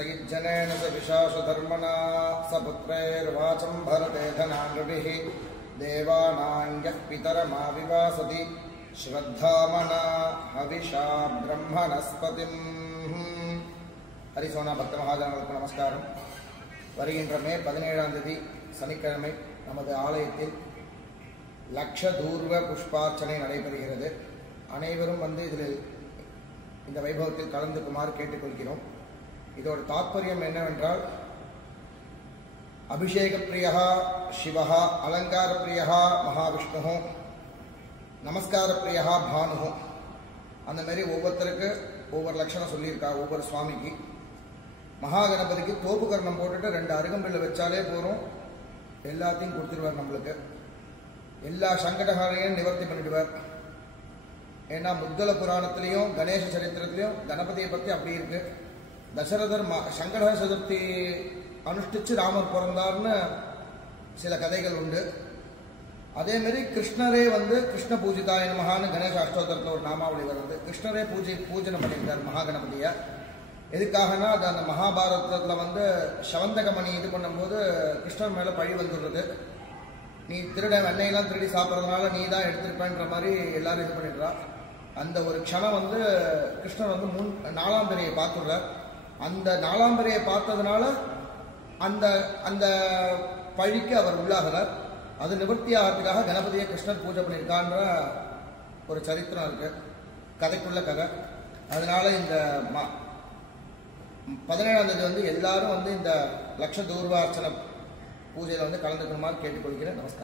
सयुज्जनेन च विशाशधर्मणा सपुत्रैर्वाचं भरते धनानृभिः देवानां पितरमाविवासति श्रद्धामना हविषा ब्रह्मणस्पतिम् हरिसोना भक्त महाजनங்களுக்கு நமஸ்காரம். வருகின்ற மே 17ஆம் தேதி சனிக்கிழமை நமது ஆலயத்தில் லக்ஷதூர்வ புஷ்பார்ச்சனை நடைபெறுகிறது. அனைவரும் வந்து இதில் இந்த வைபவத்தில் கலந்துக்குமாறு கேட்டுக்கொள்கிறோம். இதோட தாற்பயம் என்னவென்றால், அபிஷேக பிரியா சிவஹா, அலங்கார பிரியா மகாவிஷ்ணு, நமஸ்கார பிரியா பானு, அந்த மாதிரி ஒவ்வொருத்தருக்கு ஒவ்வொரு லட்சணம் சொல்லியிருக்கா. ஒவ்வொரு சுவாமிக்கு மகாகணபதிக்கு தோப்பு கர்ணம் போட்டுட்டு 2 அருகம்பில் வச்சாலே போகிறோம், எல்லாத்தையும் கொடுத்துருவார். நம்மளுக்கு எல்லா சங்கடங்களையும் நிவர்த்தி பண்ணிடுவார். ஏன்னா முத்தல புராணத்திலையும் கணேச சரித்திரத்திலையும் கணபதியை பற்றி அப்படி இருக்கு. தசரதர் சங்கட சதுர்த்தி அனுஷ்டிச்சு ராமர் பிறந்தார்னு சில கதைகள் உண்டு. அதேமாரி கிருஷ்ணரே வந்து கிருஷ்ண பூஜிதாய நமஹான்னு கணேச அஷ்டோத்தரத்தில் ஒரு நாமாவளி வருது. கிருஷ்ணரே பூஜனை பண்ணியிருக்கார் மகாகணபதியை. எதுக்காகனா அது அந்த மகாபாரதத்தில் வந்து சவந்தகமணி இது பண்ணும்போது கிருஷ்ணர் மேலே பழி வந்துடுறது. நீ திருட வெண்ணையெல்லாம் திருடி சாப்பிட்றதுனால நீ தான் எடுத்திருப்பேன்ற மாதிரி எல்லாரும் இது பண்ணிடுறா. அந்த ஒரு க்ஷணம் வந்து கிருஷ்ணர் வந்து 4ஆம் பிறையை பார்த்துடுறார். அந்த 4ஆம் பிறையை பார்த்ததுனால அந்த அந்த பழிக்கு அவர் உள்ளாகிறார். அது நிவர்த்தி ஆகிறதுக்காக கணபதியை கிருஷ்ணர் பூஜை பண்ணியிருக்கான்ற ஒரு சரித்திரம் இருக்கு, கதைக்குள்ள கதை. அதனால இந்த 17ஆம் தேதி வந்து எல்லாரும் வந்து இந்த லக்ஷதூர்வார்ச்சனை பூஜையில் வந்து கலந்துக்கணுமாறு கேட்டுக்கொள்கிறேன். நமஸ்காரம்.